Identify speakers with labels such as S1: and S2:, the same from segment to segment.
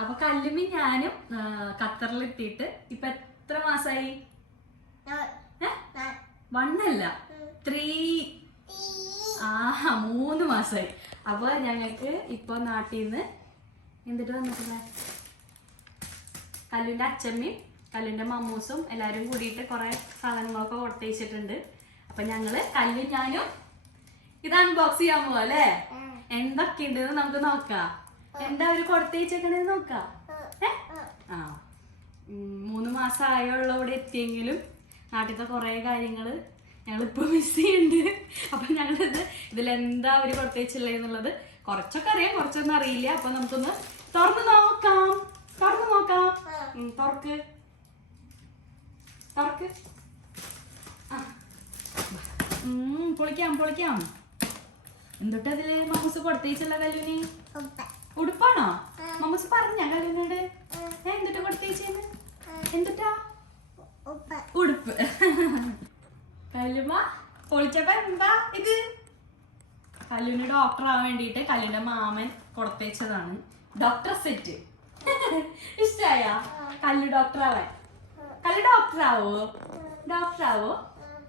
S1: അപ്പൊ കല്ലുമ്മി ഞാനും ഖത്തറിലിട്ടിട്ട് ഖത്തറിലെത്തിയിട്ട് ഇപ്പൊ എത്ര മാസായി? വണ്ണല്ല. ത്രീ. ആ മൂന്ന് മാസായി. അപ്പൊ ഞങ്ങൾക്ക് ഇപ്പൊ നാട്ടിൽ നിന്ന് എന്തിട്ട് വന്നിട്ടില്ല കല്ലുന്റെ അച്ഛമ്മയും കല്ലുന്റെ മമ്മൂസും എല്ലാരും കൂടിയിട്ട് കുറെ സാധനങ്ങളൊക്കെ കൊടുത്തയച്ചിട്ടുണ്ട്. അപ്പൊ ഞങ്ങൾ കല്ലും ഞാനും ഇത് അൺബോക്സ് ചെയ്യാൻ പോവാ അല്ലേ? എന്തൊക്കെ ഉണ്ടെന്ന് നമുക്ക് നോക്കാം. എന്താ അവർ കൊടുത്തേച്ചേക്കണേന്ന് നോക്കാം? ആ. മൂന്ന് മാസം ആയുള്ള ഇവിടെ എത്തിയെങ്കിലും. നാട്ടിലത്തെ കുറേ കാര്യങ്ങൾ ഞങ്ങളിപ്പോൾ മിസ് ചെയ്യുന്നുണ്ട്. അപ്പം ഞങ്ങളിത് ഇതിലെന്താ അവർ കൊടുത്തേച്ചില്ലേ എന്നുള്ളത് കുറച്ചൊക്കെ അറിയാം കുറച്ചൊന്നും അറിയില്ല. അപ്പം നമുക്കൊന്ന് തുറന്നു നോക്കാം. തുറന്നു നോക്കാം. തുറക്ക്. തുറക്ക്. പൊളിക്കാം പൊളിക്കാം. എന്തൊട്ടതിൽ ഇതിൽ? മമ്മൂസ് കൊടുത്തേച്ചുള്ള കല്ലുനി? ഉടുപ്പാണോ? മമ്മൂസ് പറഞ്ഞ കല്ലുനോട് ഞാൻ എന്തിട്ടാ കൊടുത്തേച്ചേന്ന് എന്തിട്ടാ? ഉടുപ്പ്. കല്ലുമ്മ പൊളിച്ചപ്പ എന്താ ഇത്. കല്ലുവിന് ഡോക്ടർ ആവാൻ വേണ്ടിയിട്ട് കല്ലിന്റെ മാമൻ കൊടുത്തേച്ചതാണ്. ഡോക്ടർ സെറ്റ് ഇഷ്ടായ? കല്ലു ഡോക്ടർ ആവാൻ. കല്ലു ഡോക്ടർ ആവോ? ഡോക്ടർ ആവോ?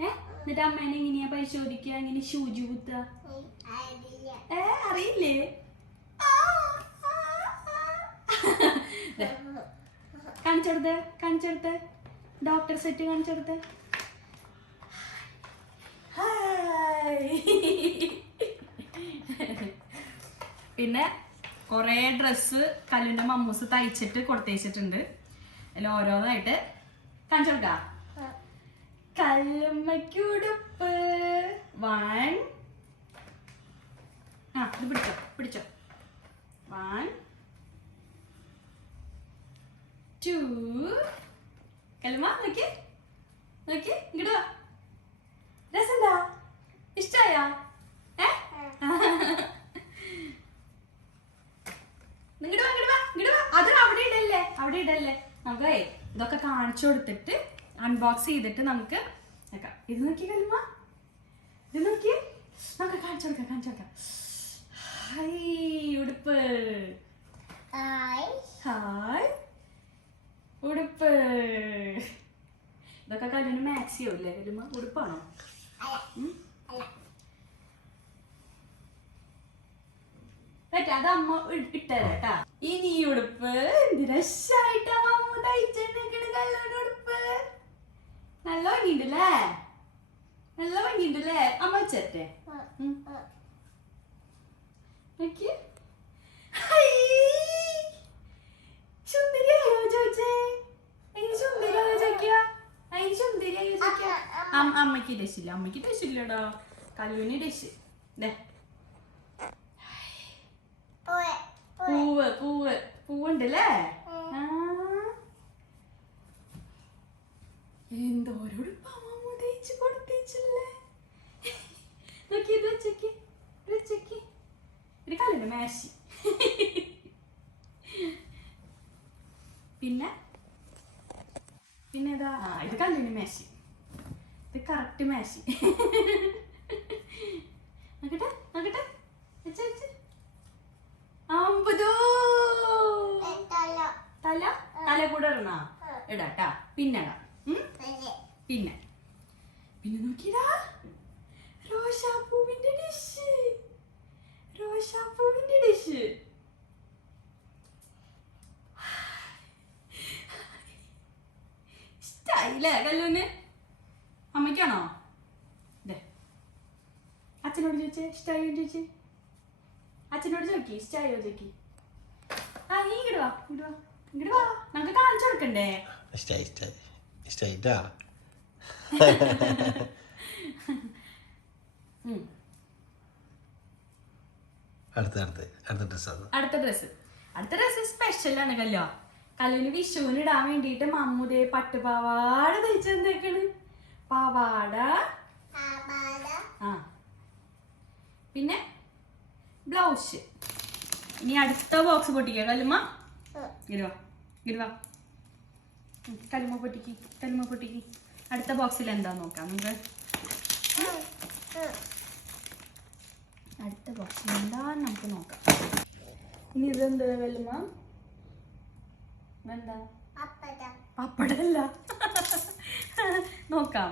S1: ഏ? എന്നിട്ട് അമ്മേനെ എങ്ങനെയാ പരിശോധിക്കുക? എങ്ങനെ ഷൂജ് കുത്തുക? ഏ അറിയില്ലേ ആ, ആ, ആ. ദേ, കാണിച്ചെടുത്ത് കാണിച്ചെടുത്ത്. ഡോക്ടർ സെറ്റ് കാണിച്ചെടുത്ത്. പിന്നെ കൊറേ ഡ്രസ്സ് കല്ലിന്റെ മമ്മൂസ് തയ്ച്ചിട്ട് കൊടുത്തേച്ചിട്ടുണ്ട്. അല്ല ഓരോന്നായിട്ട് കാണിച്ചെടുക്കാം. കല്ലുമ്മയ്ക്കുടുപ്പ്. വൺ ആ ഇത് പിടിച്ചോ പിടിച്ചോ. വൺ ടു കല്ലുമ്മ നോക്കി നോക്കി ഇങ്ങോട്ട് രസണ്ടാ ഇഷ്ടായ? ഇങ്ങോട്ട് വാ ഇങ്ങോട്ട് വാ ഇങ്ങോട്ട് വാ. അത് അവിടെ ഇടല്ലേ അവിടെ ഇടല്ലേ. നമുക്കേ ഇതൊക്കെ കാണിച്ചു കൊടുത്തിട്ട് അൺബോക്സ് ചെയ്തിട്ട് നമുക്ക് നോക്കാം ഇത് നോക്കി കല്ലുമ്മ. ഇത് നോക്കി നമുക്ക് കാണിച്ചു കൊടുക്കാം കാണിച്ചു കൊടുക്കാം. ഹൈ ഉടുപ്പ് ഹായ് ഉടുപ്പ് ഇതൊക്കെ മാക്സിയോ ഇല്ലേ കല്ലുമ്മ ഉടുപ്പാണോ? പറ്റാ അത് അമ്മ ഇട്ടേരാ ഇനി ഈ ഉടുപ്പ് അമ്മ ഉടുപ്പ്? നല്ല ഭംഗിയുണ്ടല്ലേ? നല്ല ഭംഗിയുണ്ടല്ലേ? അമ്മ വെച്ചേ നോക്കി അമ്മയ്ക്ക് രശില്ല അമ്മയ്ക്ക് രശില്ലടോ കല്ലുവിന് രശ് പൂവ് പൂവ്. പൂവുണ്ടല്ലേ. എന്തോരോട് പാവം തേച്ച് കൊടുത്തേച്ചല്ലേ? നോക്കി ഇത് വെച്ചേക്ക്. ഇത് വെച്ചേക്ക്. ഒരു കല്ലിന് മേശി. പിന്നെ? പിന്നെ ഇതാ ഇത് കല്ലിന് മേശി. കറക്റ്റ് മാഷി നോക്കട്ടെ നോക്കട്ടെ. വെച്ച് വെച്ച്. അമ്പതോ. തല. തല? കൂടെ ഇടണോ? ഇടാട്ടാ. പിന്നെ ഇടാം. ഉം? പിന്നെ. പിന്നെ നോക്കിടാ റോഷാപ്പൂവിന്റെ ഡിഷ് റോഷാപ്പൂവിന്റെ ഡിഷ് ഇഷ്ടായില്ലേ കല്ലൂന്. അമ്മയ്ക്കാണോ? ദേ. അച്ഛനോട് ചോദിച്ചേ ഇഷ്ടായോ ചോദിച്ചേ? അച്ഛനോട് ചോദിക്കി ഇഷ്ടായോ ചോദിക്കി. ആ നീ ഇങ്ങോട്ട് വാ ഇങ്ങോട്ട് വാ ഇങ്ങോട്ട് വാ. നമുക്ക് കാണിച്ചു കൊടുക്കണ്ടേ?
S2: ഇഷ്ടായി ഇഷ്ടായി. ഇഷ്ടായിട്ടാ അടുത്ത അടുത്ത അടുത്ത ഡ്രസ് അത്
S1: അടുത്ത ഡ്രസ്സ് അടുത്ത ഡ്രസ്സ് സ്പെഷ്യലാണ് കല്ലോ. കല്ലിന് വിഷുവിന് ഇടാൻ വേണ്ടിയിട്ട് മമ്മൂതേ പട്ടുപാവാട തയ്ച്ചെന്തേക്കണ് പാവാട ആ. പിന്നെ ബ്ലൗസ്. ഇനി അടുത്ത ബോക്സ് പൊട്ടിക്കുക. കല്ലുമ്മ? ഗിരുവാ ഗിരുവാ കല്ലുമ്മ പൊട്ടിക്ക്. കല്ലുമ്മ പൊട്ടിക്ക്. അടുത്ത ബോക്സിൽ എന്താ നോക്കാം നമുക്ക്? അടുത്ത ബോക്സിൽ എന്താ നമുക്ക് നോക്കാം. ഇനി ഇതെന്താ കല്ലുമ്മ? എന്താ പപ്പടല്ല നോക്കാം.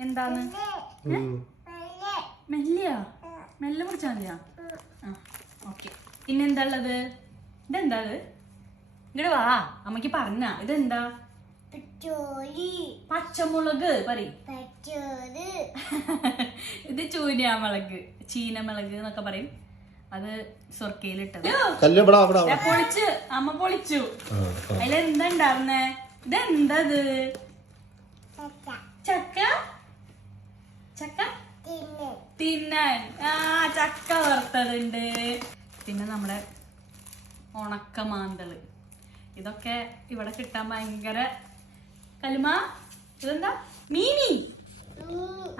S1: എന്താന്ന് മെല്ലിയാ? മെല്ലെ മുറിച്ചാ മതിയാ? ആ ഓക്കെ. പിന്നെ എന്താ ഉള്ളത് ഇതെന്താ ഇത് ഇങ്ങോട്ട് വാ. അമ്മയ്ക്ക് പറഞ്ഞ. ഇതെന്താ? പച്ചമുളക്. പറ ഇത് ചൂര്യാമുളക്. ചീനമുളക് എന്നൊക്കെ പറയും. അത് സ്വർക്കയിലിട്ടത് പൊളിച്ച്. അമ്മ പൊളിച്ചു. അതിലെന്താ ഉണ്ടായിരുന്നേ ഇതെന്താ ഇത്? ചക്ക? ചക്ക? തിന്നാൻ. ആ ചക്ക വറുത്തതുണ്ട്. പിന്നെ നമ്മുടെ ഉണക്ക മാന്തൾ ഇതൊക്കെ ഇവിടെ കിട്ടാൻ ഭയങ്കര കലുമ ഇതെന്താ? മീനി.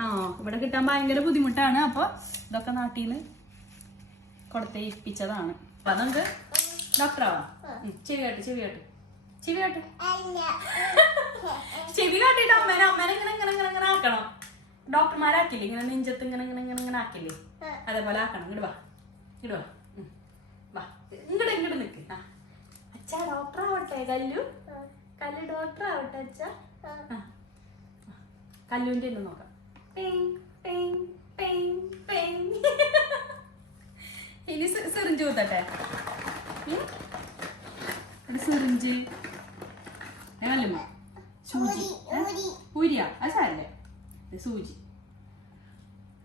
S1: ആ ഇവിടെ കിട്ടാൻ ഭയങ്കര ബുദ്ധിമുട്ടാണ്. അപ്പൊ ഇതൊക്കെ നാട്ടിൽ നിന്ന് കൊടുത്തേൽപ്പിച്ചതാണ്. അപ്പൊ നമുക്ക് ഡോക്ടറാവാം ഉം, ചെവി കാട്ട്. ചെവി കാട്ട്. ചെവി കാട്ട് കാട്ടിട്ട് അമ്മേനെ അമ്മേനെ ഇങ്ങനെ ഇങ്ങനെ ഇങ്ങനെ ഇങ്ങനെ ആക്കണം. ഡോക്ടർമാരാക്കില്ലേ? ഇങ്ങനെ നെഞ്ചത്ത് ഇങ്ങനെ ഇങ്ങനെ ഇങ്ങനെ ഇങ്ങനെ ആക്കില്ലേ? അതേപോലെ ആക്കണം. ഇങ്ങോട്ട് വാ. ഇങ്ങോട്ട് വാ. വാ. ഇങ്ങോട്ട് ഇങ്ങോട്ട് നിക്ക്. ആ. അച്ഛാ ഡോക്ടർ ആവട്ടെ കല്ലു കല്ലു ഡോക്ടർ ആവട്ടെ അച്ഛാ. കല്ലുവിന്റെ ഒന്ന് നോക്കാം. ഇനി സിറിഞ്ച് കൂത്തട്ടെ. സിറിഞ്ച്. ഏമല്ലുമ്മ സൂചി. ഊരിയാ അത് സാരല്ലേ? സൂചി.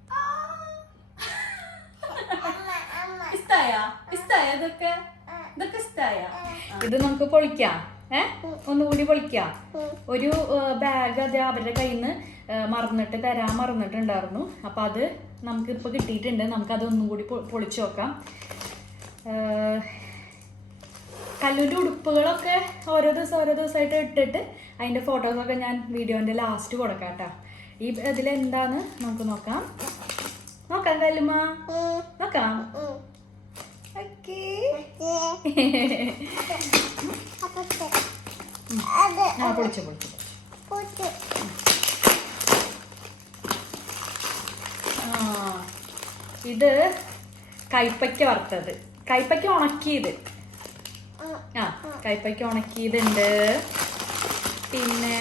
S1: ഇതൊക്കെ? ഇതൊക്കെ ഇഷ്ടായ? ഇത് നമുക്ക് പൊളിക്കാം. ഏ? ഒന്നുകൂടി പൊളിക്കാം. ഒരു ബാഗ് അത് അവരുടെ കയ്യിൽ നിന്ന് മറന്നിട്ട് തരാൻ മറന്നിട്ടുണ്ടായിരുന്നു. അപ്പൊ അത് നമുക്ക് ഇപ്പൊ കിട്ടിയിട്ടുണ്ട്. നമുക്ക് അത് ഒന്നും കൂടി പൊളിച്ചു നോക്കാം. ഏഹ്, ഉടുപ്പുകളൊക്കെ ഓരോ ദിവസം ഓരോ ദിവസമായിട്ട് ഇട്ടിട്ട് അതിന്റെ ഫോട്ടോസൊക്കെ ഞാൻ വീഡിയോന്റെ ലാസ്റ്റ് കൊടുക്കാം കേട്ടോ. ഈ ഇതിലെന്താന്ന് നമുക്ക് നോക്കാം. നോക്കാം കല്ലുമ്മ. നോക്കാം. ഓക്കേ. ആ പൊളിച്ചു. പൊളിച്ചു. ആ ഇത് കൈപ്പയ്ക്ക വറുത്തത്. കൈപ്പയ്ക്ക ഉണക്കിയത്. ആ കൈപ്പയ്ക്ക് ഉണക്കിയതുണ്ട് പിന്നെ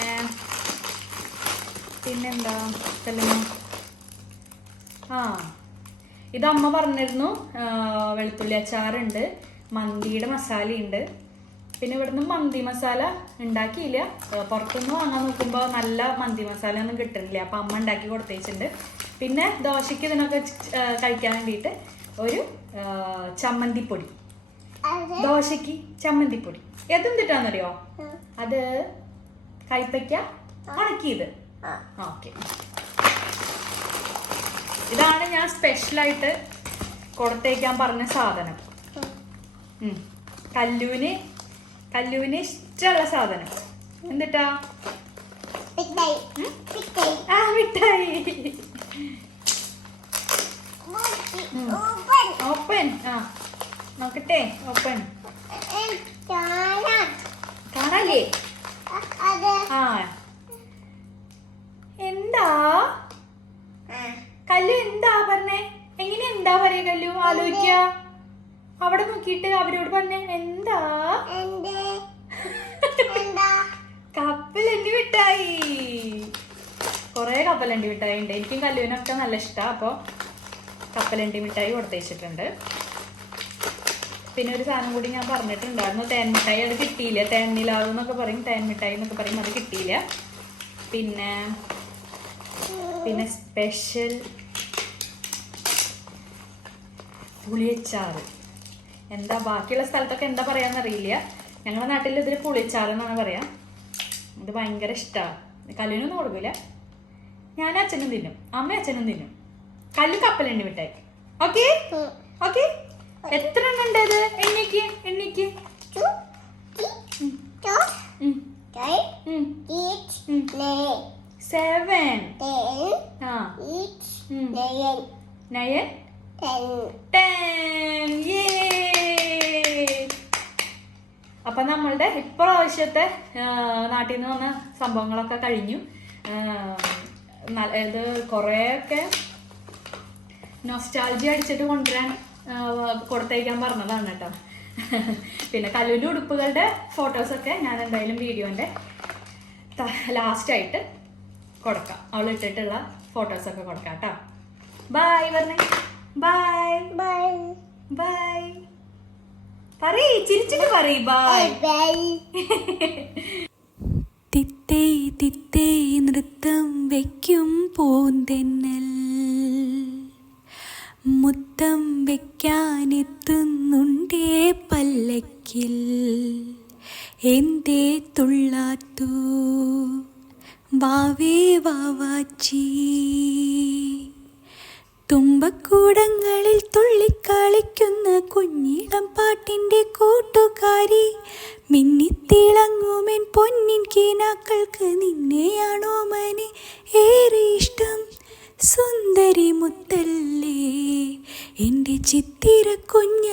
S1: പിന്നെന്താ ചെല്ലുന്നു? ആ ഇത് അമ്മ പറഞ്ഞിരുന്നു വെളുത്തുള്ളി അച്ചാറുണ്ട് മന്തിയുടെ മസാലയുണ്ട്. പിന്നെ ഇവിടുന്ന് മന്തി മസാല ഉണ്ടാക്കിയില്ല. പുറത്തുനിന്ന് വാങ്ങാൻ നോക്കുമ്പോൾ നല്ല മന്തി മസാല ഒന്നും കിട്ടുന്നില്ല. അപ്പം അമ്മ ഉണ്ടാക്കി കൊടുത്തേച്ചിട്ടുണ്ട്. പിന്നെ ദോശയ്ക്ക് ഇതിനൊക്കെ കഴിക്കാൻ വേണ്ടിയിട്ട് ഒരു ചമ്മന്തിപ്പൊടി. ദോശയ്ക്ക് ചമ്മന്തിപ്പൊടി. എന്തിട്ടാന്നറിയോ അത് കൈപ്പയ്ക്ക ഉണക്കിയത് ഓക്കെ. ഇതാണ് ഞാൻ സ്പെഷ്യലായിട്ട് കൊടുത്തേക്കാൻ പറഞ്ഞ സാധനം. ഉം. കല്ലുവിന് കല്ലുവിന് ഇഷ്ടമുള്ള സാധനം. എന്തിട്ടാ? ആ മിഠായി. ഓപ്പൺ. ആ. നോക്കട്ടെ ഓപ്പൺ കാണാല്ലേ? ആ. എന്താ? കല്ലു എന്താ പറഞ്ഞേ? എങ്ങനെ എന്താ പറയാ കല്ലു? ആലോചിക്ക. അവിടെ നോക്കിയിട്ട് അവരോട് പറഞ്ഞേ എന്താ? കപ്പലണ്ടി മിഠായി കൊറേ കപ്പലണ്ടി മിഠായി ഉണ്ട്. എനിക്കും കല്ലുവിനൊക്കെ നല്ല ഇഷ്ടമാണ് അപ്പോൾ കപ്പലണ്ടി മിഠായി കൊടുത്തേച്ചിട്ടുണ്ട്. പിന്നെ ഒരു സാധനം കൂടി ഞാൻ പറഞ്ഞിട്ടുണ്ടായിരുന്നു. തേൻ മിഠായി അത് കിട്ടിയില്ല. തേൻ നിലാവ് എന്നൊക്കെ പറയും. തേൻ മിഠായി എന്നൊക്കെ പറയും. അത് കിട്ടിയില്ല. പിന്നെ പിന്നെ സ്പെഷ്യൽ പുളിയച്ചാറ്. എന്താ ബാക്കിയുള്ള സ്ഥലത്തൊക്കെ എന്താ പറയാന്നറിയില്ല ഞങ്ങളുടെ നാട്ടിൽ ഇതിൽ പുളിയച്ചാറ് എന്നാണ് പറയാ. ഇത് ഭയങ്കര ഇഷ്ടമാണ് കല്ലിനൊന്നും കൊടുക്കില്ല ഞാൻ അച്ഛനും തിന്നും. അമ്മ അച്ഛനും തിന്നും. കല്ല് കപ്പലുണ്ട് മിഠായി ഓക്കെ? ഓക്കെ? എത്ര എണ്ണം ഉണ്ട് ഇത് എണ്ണിക്ക് എണ്ണിക്ക് സെവൻ. നയൻ. ടെൻ. അപ്പൊ നമ്മളുടെ ഇപ്രാവശ്യത്തെ നാട്ടിൽ നിന്ന് വന്ന സംഭവങ്ങളൊക്കെ കഴിഞ്ഞു. ഇത് കുറേയൊക്കെ നൊസ്റ്റാൾജി അടിച്ചിട്ട് കൊണ്ടുവരാൻ കൊടുത്തയക്കാൻ പറഞ്ഞതാണ് കേട്ടോ.
S3: പിന്നെ കല്ലുവിന്റെ ഉടുപ്പുകളുടെ ഫോട്ടോസൊക്കെ ഞാൻ എന്തായാലും വീഡിയോന്റെ ലാസ്റ്റായിട്ട് കൊടുക്കാം. അവൾ ഇട്ടിട്ടുള്ള ഫോട്ടോസൊക്കെ കൊടുക്കാം കേട്ടോ. ബായ് പറഞ്ഞേ ബായ്
S4: ബൈ
S3: ബായ് പറയ് ചിരിച്ചിട്ട് പറയ് ബായ്
S4: ബൈ
S3: തിത്തേ തിത്തേ നൃത്തം വയ്ക്കും പൂന്തെന്നൽ മുത്തം വെക്കാനെത്തുന്നുണ്ടേ പല്ലക്കിൽ. എന്തേ തുള്ളാത്തു. വാവേ വാവാച്ചി. തുമ്പക്കൂടങ്ങളിൽ തുള്ളിക്കളിക്കുന്ന കുഞ്ഞിളം പാട്ടിന്റെ കൂട്ടുകാരി മിന്നിത്തിളങ്ങുമെൻ പൊന്നിൻ കീനാക്കൾക്ക് നിന്നെയാണോ മനെ ഏറെ ഇഷ്ടം. സുന്ദരി എന്റെ ചിത്തിര കുഞ്ഞല്ലേ